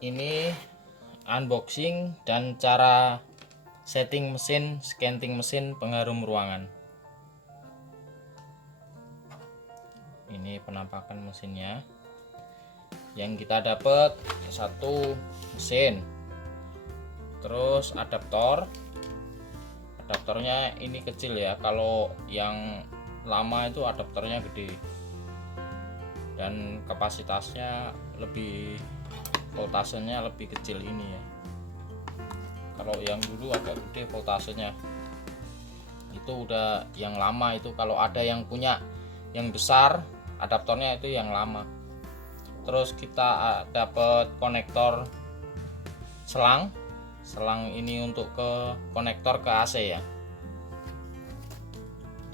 Ini unboxing dan cara setting mesin, scanting mesin pengharum ruangan. Ini penampakan mesinnya. Yang kita dapat satu mesin, terus adaptornya ini kecil ya, kalau yang lama itu adaptornya gede dan kapasitasnya lebih, voltasenya lebih kecil ini ya. Kalau yang dulu agak gede voltasenya, itu udah yang lama. Itu kalau ada yang punya yang besar adaptornya itu yang lama. Terus kita dapat konektor selang ini untuk ke konektor ke AC ya.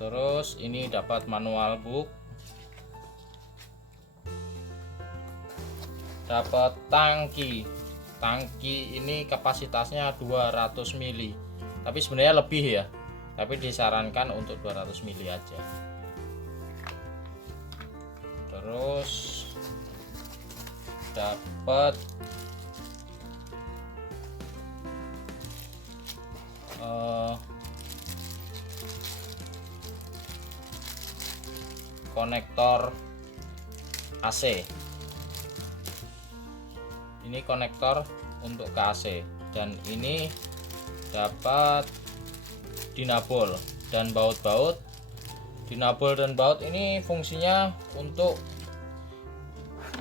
Terus ini dapat manual book, dapat tangki ini kapasitasnya 200 mili, tapi sebenarnya lebih ya, tapi disarankan untuk 200 mili aja. Terus dapat konektor AC. Ini konektor untuk ke AC, dan ini dapat dinabol dan baut-baut. Dinabol dan baut ini fungsinya untuk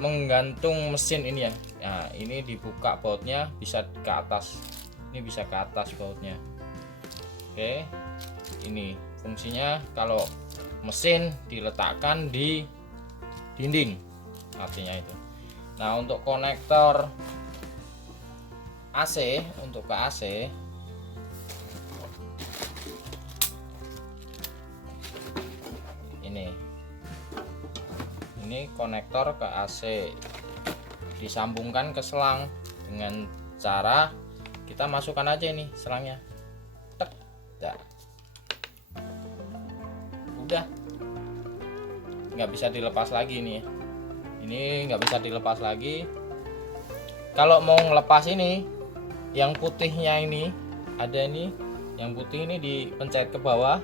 menggantung mesin ini ya. Nah, ini dibuka bautnya bisa ke atas. Ini bisa ke atas bautnya. Oke. Ini fungsinya kalau mesin diletakkan di dinding, artinya itu. Nah, untuk konektor AC, untuk ke AC ini konektor ke AC disambungkan ke selang dengan cara kita masukkan aja ini selangnya, tek, dah. Udah, nggak bisa dilepas lagi nih. Ini nggak bisa dilepas lagi. Kalau mau ngelepas ini, yang putihnya ini ada ini, yang putih ini dipencet ke bawah,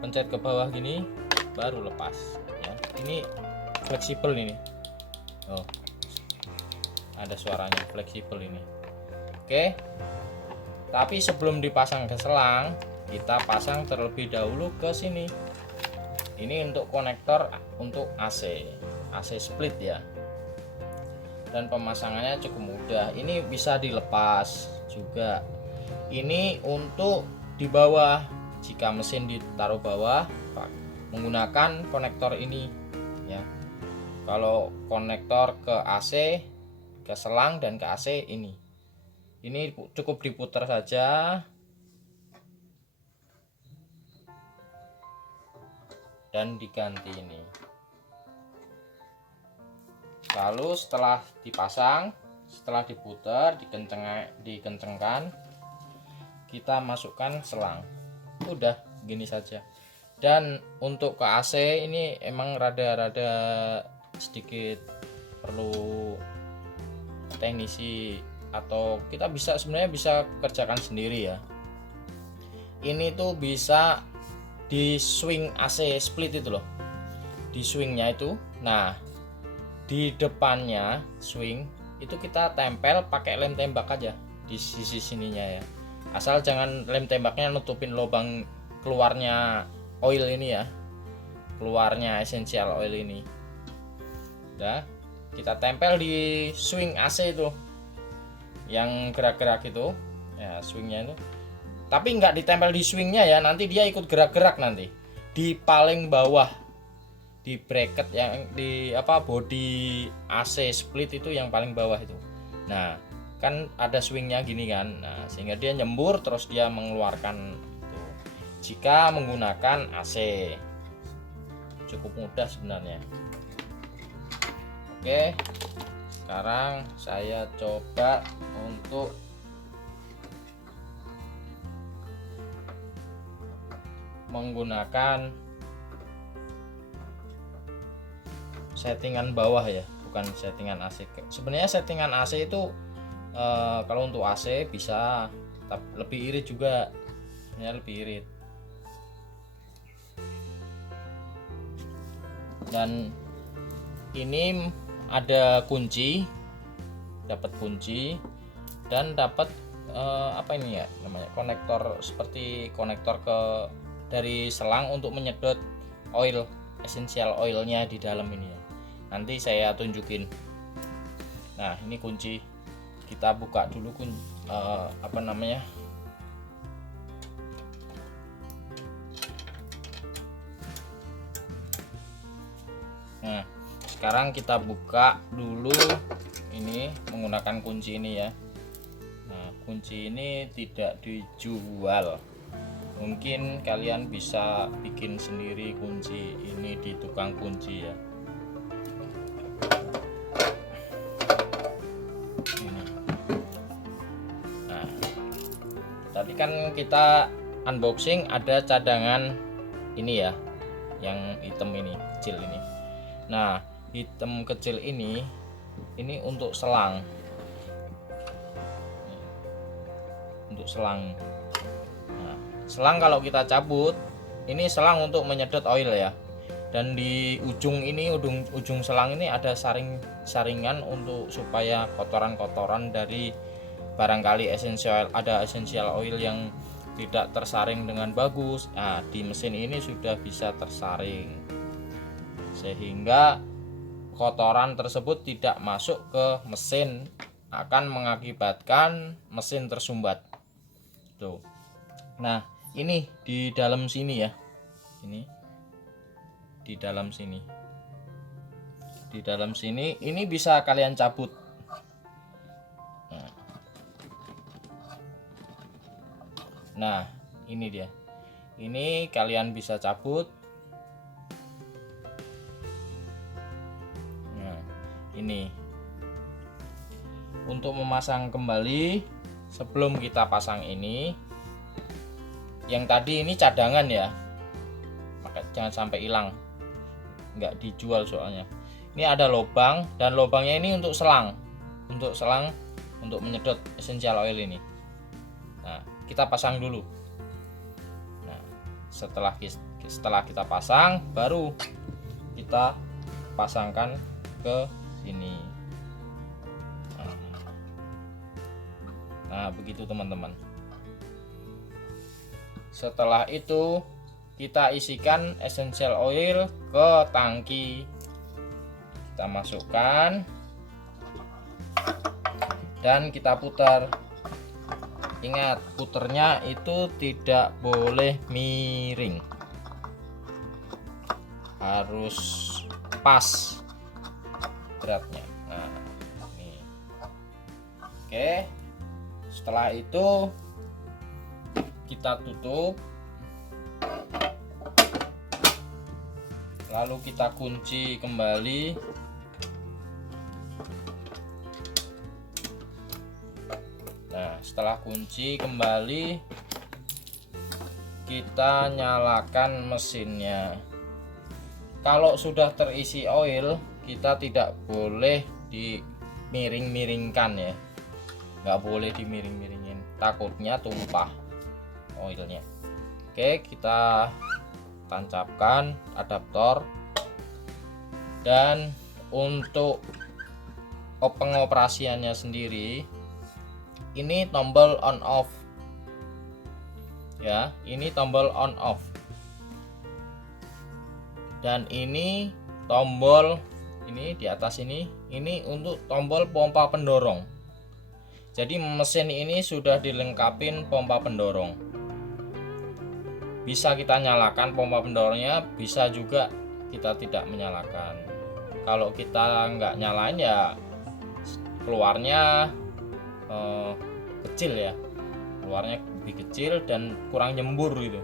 pencet ke bawah gini, baru lepas ya. Ini fleksibel ini. Oh, ada suaranya, fleksibel ini. Oke, tapi sebelum dipasang ke selang, kita pasang terlebih dahulu ke sini. Ini untuk konektor untuk AC split ya, dan pemasangannya cukup mudah. Ini bisa dilepas juga. Ini untuk di bawah, jika mesin ditaruh bawah menggunakan konektor ini ya. Kalau konektor ke AC, ke selang dan ke AC ini cukup diputar saja dan diganti ini. Lalu setelah dipasang, setelah diputar, dikencengkan, kita masukkan selang. Udah gini saja. Dan untuk ke AC ini emang rada sedikit perlu teknisi, atau kita sebenarnya bisa kerjakan sendiri ya. Ini tuh bisa di swing AC split itu loh, di swingnya itu. Nah, di depannya swing itu kita tempel pakai lem tembak aja di sisi sininya ya. Asal jangan lem tembaknya nutupin lubang keluarnya oil ini ya, keluarnya essential oil ini. Udah, kita tempel di swing AC itu yang gerak-gerak itu ya, swingnya itu. Tapi nggak ditempel di swingnya ya, nanti dia ikut gerak-gerak nanti di paling bawah, di bracket yang di body AC split itu yang paling bawah itu. Nah, kan ada swingnya gini kan, nah sehingga dia nyembur terus dia mengeluarkan itu. Jika menggunakan AC cukup mudah sebenarnya. Oke, sekarang saya coba untuk menggunakan settingan bawah ya, bukan settingan AC. Sebenarnya settingan AC itu kalau untuk AC bisa, tapi lebih irit juga ya, lebih irit. Dan ini ada kunci, dapat kunci dan dapat apa ini ya namanya, konektor, seperti konektor ke dari selang untuk menyedot oil, essential oilnya di dalam ini ya. Nanti saya tunjukin. Nah ini kunci, kita buka dulu apa namanya, nah sekarang kita buka dulu ini menggunakan kunci ini ya. Nah kunci ini tidak dijual, mungkin kalian bisa bikin sendiri kunci ini di tukang kunci ya. Ini. Nah tadi kan kita unboxing ada cadangan ini ya, yang hitam ini, kecil ini. Nah hitam kecil ini untuk selang, untuk selang. Nah, selang kalau kita cabut, ini selang untuk menyedot oil ya. Dan di ujung ini, ujung selang ini ada saringan untuk supaya kotoran-kotoran dari barangkali ada essential oil yang tidak tersaring dengan bagus. Nah, di mesin ini sudah bisa tersaring, sehingga kotoran tersebut tidak masuk ke mesin, akan mengakibatkan mesin tersumbat. Tuh. Nah, ini di dalam sini ya. Ini di dalam sini. Di dalam sini ini bisa kalian cabut. Nah, ini dia. Ini kalian bisa cabut. Nah, ini untuk memasang kembali. Sebelum kita pasang ini, yang tadi ini cadangan ya, maka jangan sampai hilang, nggak dijual soalnya. Ini ada lubang, dan lubangnya ini untuk selang untuk menyedot essential oil ini. Nah kita pasang dulu. Nah setelah kita pasang, baru kita pasangkan ke sini. Nah begitu teman-teman. Setelah itu kita isikan essential oil ke tangki, kita masukkan dan kita putar. Ingat, puternya itu tidak boleh miring, harus pas beratnya. Nah ini oke. Setelah itu kita tutup, lalu kita kunci kembali. Nah setelah kunci kembali, kita nyalakan mesinnya. Kalau sudah terisi oil, kita tidak boleh dimiring-miringkan ya, nggak boleh dimiring-miringin, takutnya tumpah oilnya. Oke, kita tancapkan adaptor. Dan untuk pengoperasiannya sendiri, ini tombol on off ya, ini tombol on off, dan ini tombol ini di atas ini untuk tombol pompa pendorong. Jadi mesin ini sudah dilengkapi pompa pendorong. Bisa kita nyalakan pompa pendorongnya, bisa juga kita tidak menyalakan. Kalau kita nggak nyalain ya keluarnya kecil ya, keluarnya lebih kecil dan kurang nyembur gitu.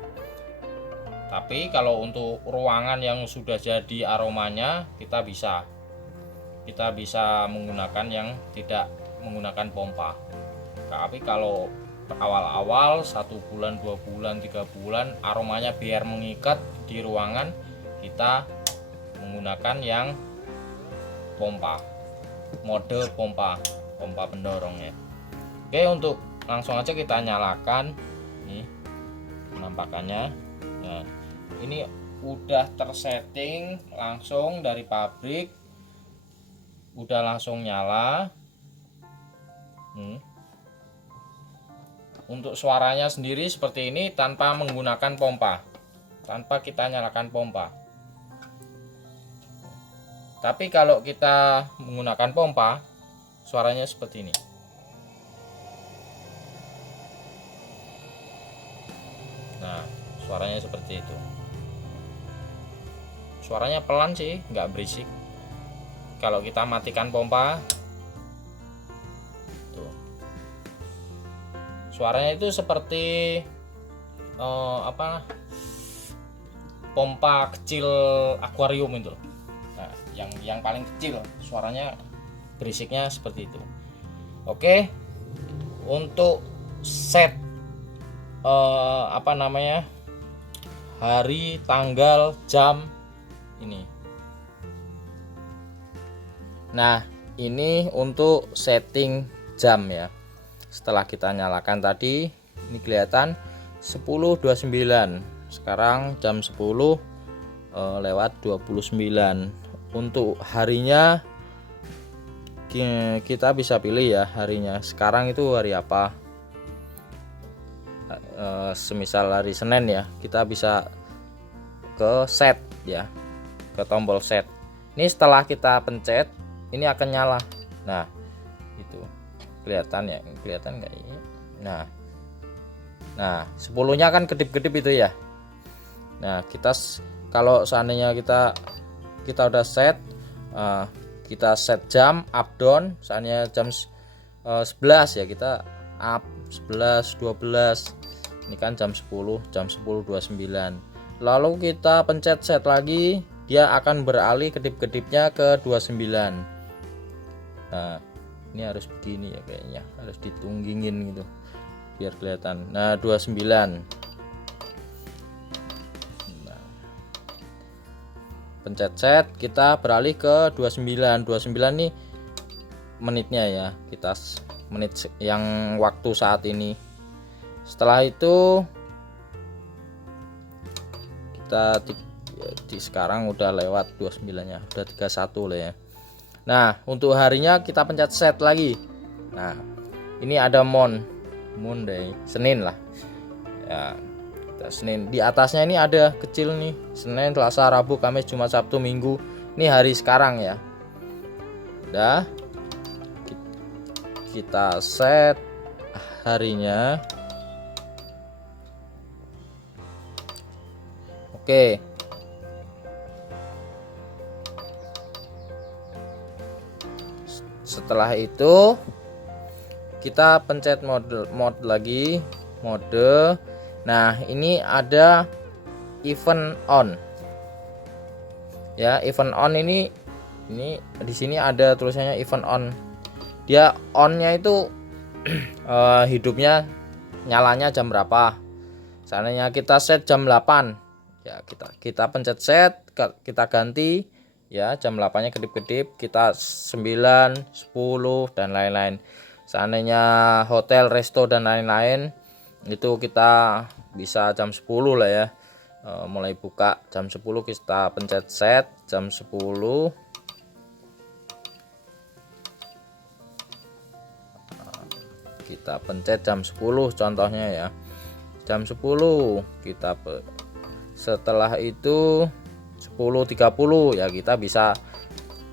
Tapi kalau untuk ruangan yang sudah jadi aromanya, kita bisa menggunakan yang tidak menggunakan pompa. Tapi kalau awal-awal 1 bulan, 2 bulan, 3 bulan aromanya biar mengikat di ruangan, kita menggunakan yang pompa. mode pompa pendorongnya. Oke, untuk langsung aja kita nyalakan. Nih penampakannya. Nah, ini udah tersetting langsung dari pabrik, udah langsung nyala. Untuk suaranya sendiri seperti ini tanpa menggunakan pompa, tanpa kita nyalakan pompa. Tapi kalau kita menggunakan pompa, suaranya seperti ini. Nah, suaranya seperti itu. Suaranya pelan sih, nggak berisik. Kalau kita matikan pompa, tuh. Suaranya itu seperti pompa kecil akuarium itu. Nah, yang paling kecil suaranya, berisiknya seperti itu. Oke, untuk set hari, tanggal, jam ini. Nah, ini untuk setting jam ya. Setelah kita nyalakan tadi, ini kelihatan 10.29. Sekarang jam 10 lewat 29. Untuk harinya kita bisa pilih ya harinya. Sekarang itu hari apa? Semisal hari Senin ya, kita bisa ke set ya, ke tombol set. Ini setelah kita pencet, ini akan nyala. Nah, itu kelihatan ya, kelihatan nggak ini? Nah 10-nya kan kedip-kedip itu ya. Nah, kita kalau seandainya kita udah set, kita set jam up down. Seandainya jam 11 ya, kita up 11, 12. Ini kan jam 10, jam 10.29. Lalu kita pencet set lagi, dia akan beralih kedip-kedipnya ke 29. Nah, ini harus begini ya kayaknya, harus ditunggingin gitu biar kelihatan. Nah, 29. Nah, pencet set, kita beralih ke 29. 29 nih menitnya ya, kita menit yang waktu saat ini. Setelah itu kita di sekarang udah lewat 29-nya, udah 31 lah ya. Nah, untuk harinya kita pencet set lagi. Nah, ini ada Monday, Senin lah ya, kita Senin. Di atasnya ini ada kecil nih, Senin, Selasa, Rabu, Kamis, Jumat, Sabtu, Minggu. Ini hari sekarang ya. Udah, kita set harinya. Oke, setelah itu kita pencet mode lagi, mode. Nah, ini ada event on ya. Event on ini di sini ada tulisannya event on. Dia onnya itu hidupnya, nyalanya jam berapa. Seandainya kita set jam 8 ya, kita pencet set, kita ganti ya, jam 8-nya kedip-kedip, kita 9, 10 dan lain-lain. Seandainya hotel, resto dan lain-lain itu kita bisa jam 10 lah ya, mulai buka jam 10. Kita pencet set jam 10. Kita pencet jam 10 contohnya ya, jam 10 kita setelah itu 10.30 ya, kita bisa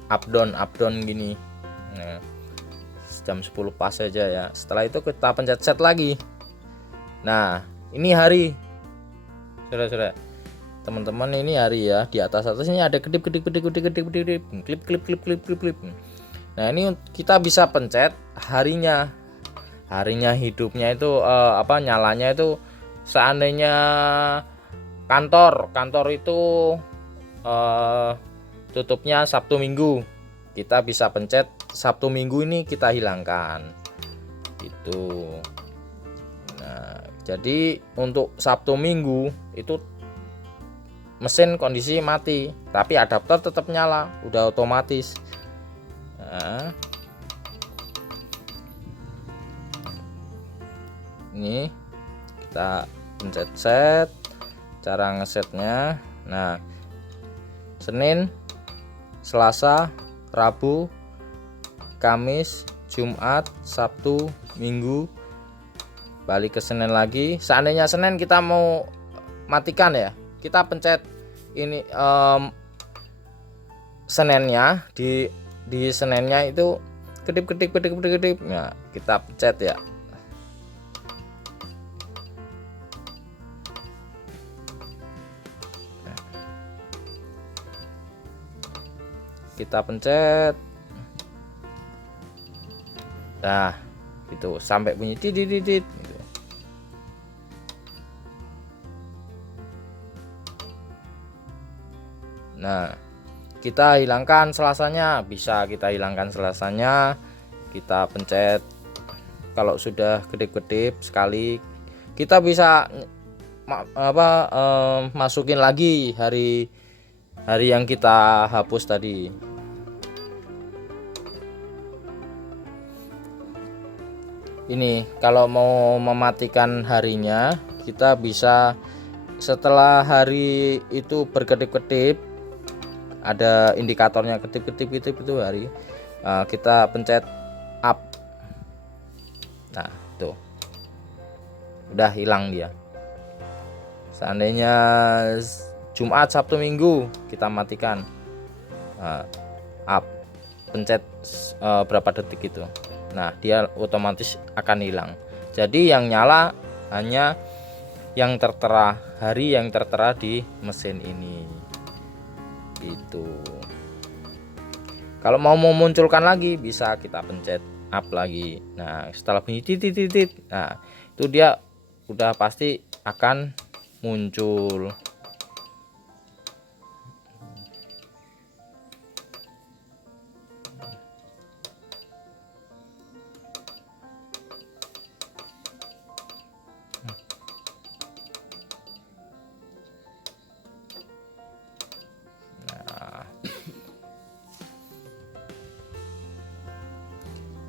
up down gini. Nah, jam 10 pas saja ya. Setelah itu kita pencet set lagi. Nah, ini hari, saudara-saudara, teman-teman, ini hari ya. Di atas ini ada klip. Nah, ini kita bisa pencet harinya hidupnya itu nyalanya itu. Seandainya kantor itu tutupnya Sabtu Minggu, kita bisa pencet Sabtu Minggu ini kita hilangkan gitu. Nah, jadi untuk Sabtu Minggu itu mesin kondisi mati, tapi adaptor tetap nyala, udah otomatis. Nah, Ini kita pencet set. Cara ngesetnya, nah Senin, Selasa, Rabu, Kamis, Jumat, Sabtu, Minggu, balik ke Senin lagi. Seandainya Senin kita mau matikan ya, kita pencet ini Seninnya, di Seninnya itu kedip. Nah, kita pencet ya. Kita pencet. Nah, itu sampai bunyi titit gitu. Nah, kita hilangkan Selasanya, bisa kita hilangkan Selasanya. Kita pencet. Kalau sudah kedip-kedip sekali, kita bisa masukin lagi hari yang kita hapus tadi. Ini kalau mau mematikan harinya, kita bisa setelah hari itu berkedip-kedip, ada indikatornya kedip-kedip itu hari, kita pencet up. Nah, tuh udah hilang dia. Seandainya Jumat, Sabtu, Minggu kita matikan, up, pencet berapa detik itu. Nah, dia otomatis akan hilang. Jadi yang nyala hanya yang tertera, hari yang tertera di mesin ini. Itu. Kalau mau memunculkan lagi, bisa kita pencet up lagi. Nah, setelah bunyi titit, nah itu dia udah pasti akan muncul.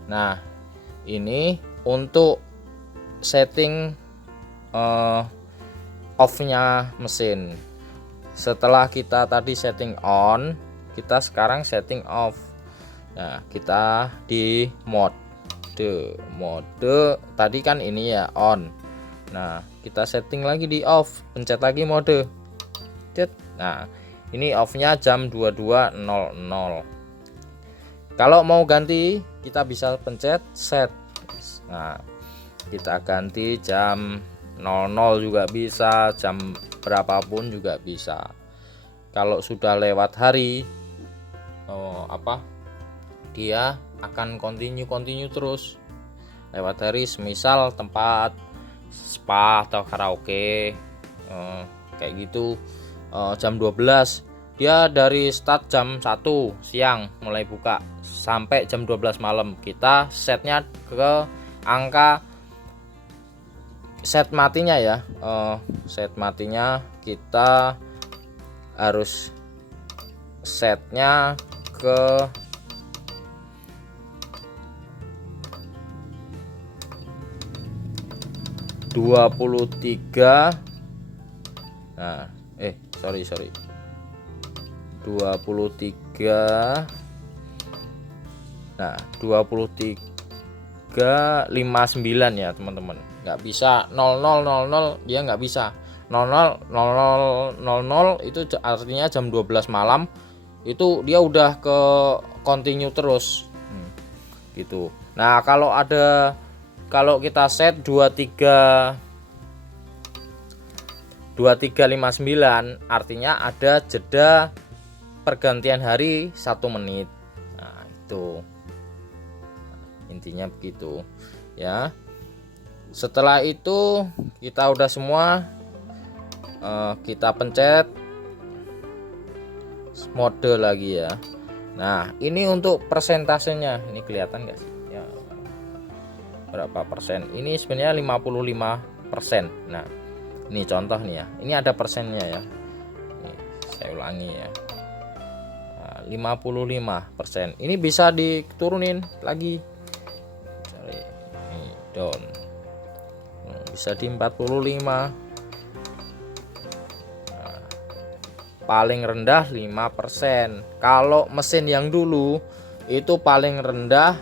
Nah, ini untuk setting off-nya mesin. Setelah kita tadi setting on, kita sekarang setting off. Nah, kita di mode tadi kan ini ya on. Nah, kita setting lagi di off, pencet lagi mode. Nah, ini off-nya jam 22.00. Kalau mau ganti, kita bisa pencet set. Nah, kita ganti jam 00 juga bisa, jam berapapun juga bisa. Kalau sudah lewat hari, dia akan continue terus. Lewat hari, semisal tempat spa atau karaoke, kayak gitu, jam 12. Dia dari start jam 1 siang mulai buka sampai jam 12 malam. Kita setnya ke angka set matinya ya. Set matinya kita harus setnya ke 23. Nah, sorry 23. Nah, 23.59 ya teman-teman. Nggak bisa 00.00, dia nggak bisa 00.00 itu artinya jam 12 malam itu dia udah ke continue terus, gitu. Nah, kalau kita set 23.59 artinya ada jeda pergantian hari 1 menit. Nah, itu intinya begitu ya. Setelah itu kita udah semua, kita pencet mode lagi ya. Nah, ini untuk persentasenya, ini kelihatan nggak sih ya, berapa persen? Ini sebenarnya 55%. Nah, ini contoh nih ya, ini ada persennya ya. Nih, saya ulangi ya, 55%. Ini bisa diturunin lagi. Sorry, ini down. jadi 45. Nah, paling rendah 5%. Kalau mesin yang dulu itu paling rendah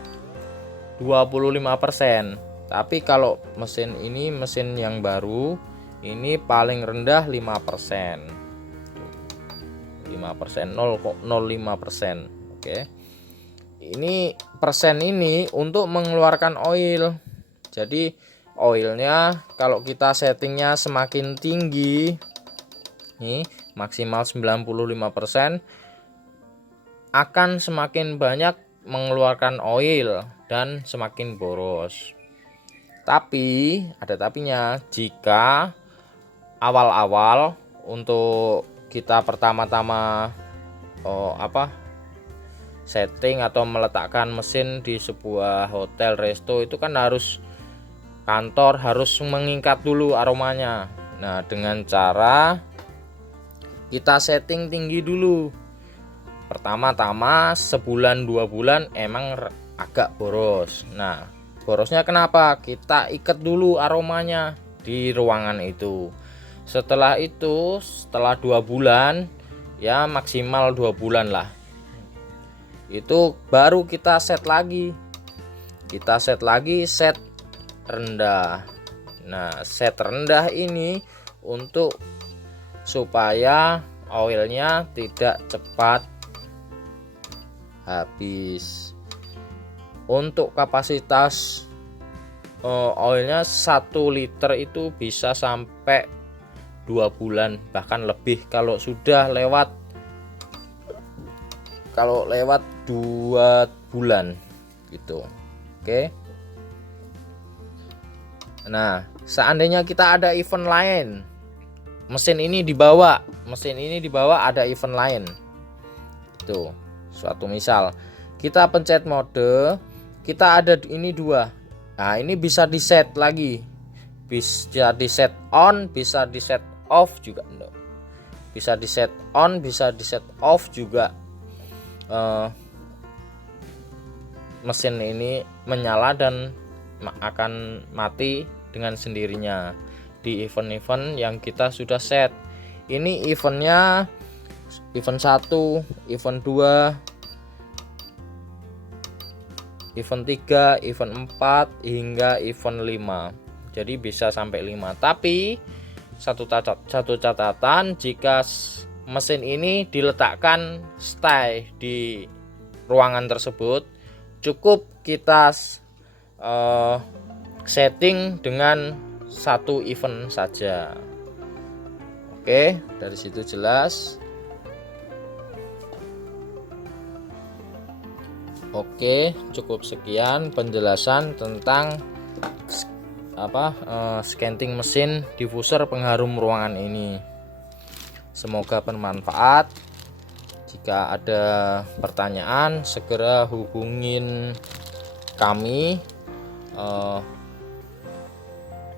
25%. Tapi kalau mesin ini, mesin yang baru ini paling rendah 5%. 5%, 0,05%. Oke. Ini persen ini untuk mengeluarkan oil. Jadi oilnya kalau kita settingnya semakin tinggi, nih maksimal 95%, akan semakin banyak mengeluarkan oil dan semakin boros. Tapi ada tapinya, jika awal-awal untuk kita pertama-tama setting atau meletakkan mesin di sebuah hotel resto, itu kan harus kantor harus mengikat dulu aromanya. Nah, dengan cara kita setting tinggi dulu. Pertama-tama sebulan 2 bulan emang agak boros. Nah, borosnya kenapa? Kita ikat dulu aromanya di ruangan itu. Setelah itu, setelah 2 bulan, ya maksimal 2 bulan lah, itu baru kita set lagi. Kita set lagi, set rendah. Nah, set rendah ini untuk supaya oilnya tidak cepat habis. Untuk kapasitas oilnya 1 liter itu bisa sampai 2 bulan bahkan lebih kalau sudah lewat 2 bulan gitu. Oke. Nah, seandainya kita ada event lain, mesin ini dibawa ada event lain. Itu suatu misal kita pencet mode, kita ada ini 2. Nah, ini bisa di set lagi. Bisa di set on, bisa di set off juga. Bisa di set on, bisa di set off juga. Mesin ini menyala dan akan mati dengan sendirinya di event-event yang kita sudah set. Ini eventnya event 1, event 2, event 3, event 4 hingga event 5. Jadi bisa sampai 5. Tapi satu catatan, jika mesin ini diletakkan stay di ruangan tersebut, cukup kita setting dengan 1 event saja. Oke, dari situ jelas. Oke, cukup sekian penjelasan tentang scanting mesin diffuser pengharum ruangan ini. Semoga bermanfaat. Jika ada pertanyaan, segera hubungin kami,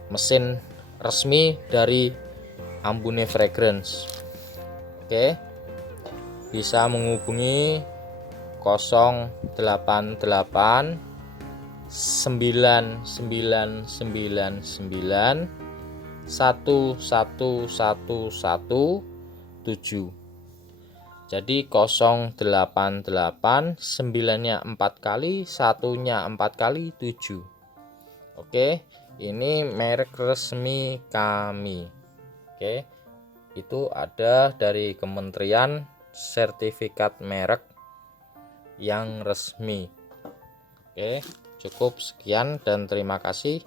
mesin resmi dari Ambune Fragrance. Oke, bisa menghubungi 088 9999 11117. Jadi 088 9-nya 4 kali, 1-nya 4 kali 7. Oke, ini merek resmi kami. Oke, itu ada dari Kementerian Sertifikat Merek yang resmi. Oke, cukup sekian dan terima kasih.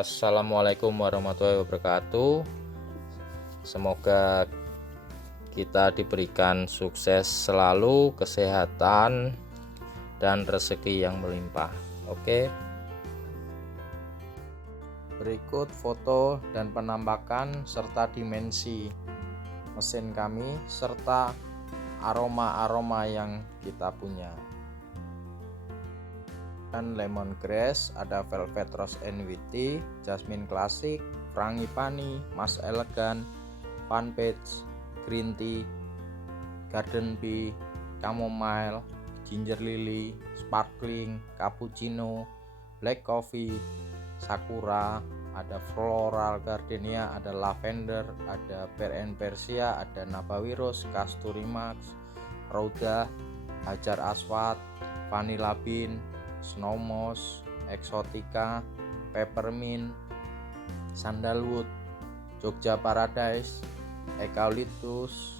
Assalamualaikum warahmatullahi wabarakatuh. Semoga kita diberikan sukses selalu, kesehatan dan rezeki yang melimpah. Oke. Berikut foto dan penampakan serta dimensi mesin kami serta aroma-aroma yang kita punya. Dan lemongrass, ada velvet rose NWT, jasmine classic, frangipani, mas elegan, fan page, green tea, garden bee, chamomile, ginger lily, sparkling, cappuccino, black coffee, sakura, ada floral gardenia, ada lavender, ada pear and persia, ada nabawiros, kasturimax, rhoda, hajar aswad, vanilla bean, snowmoss, exotica, peppermint, sandalwood, Jogja paradise, eucalyptus,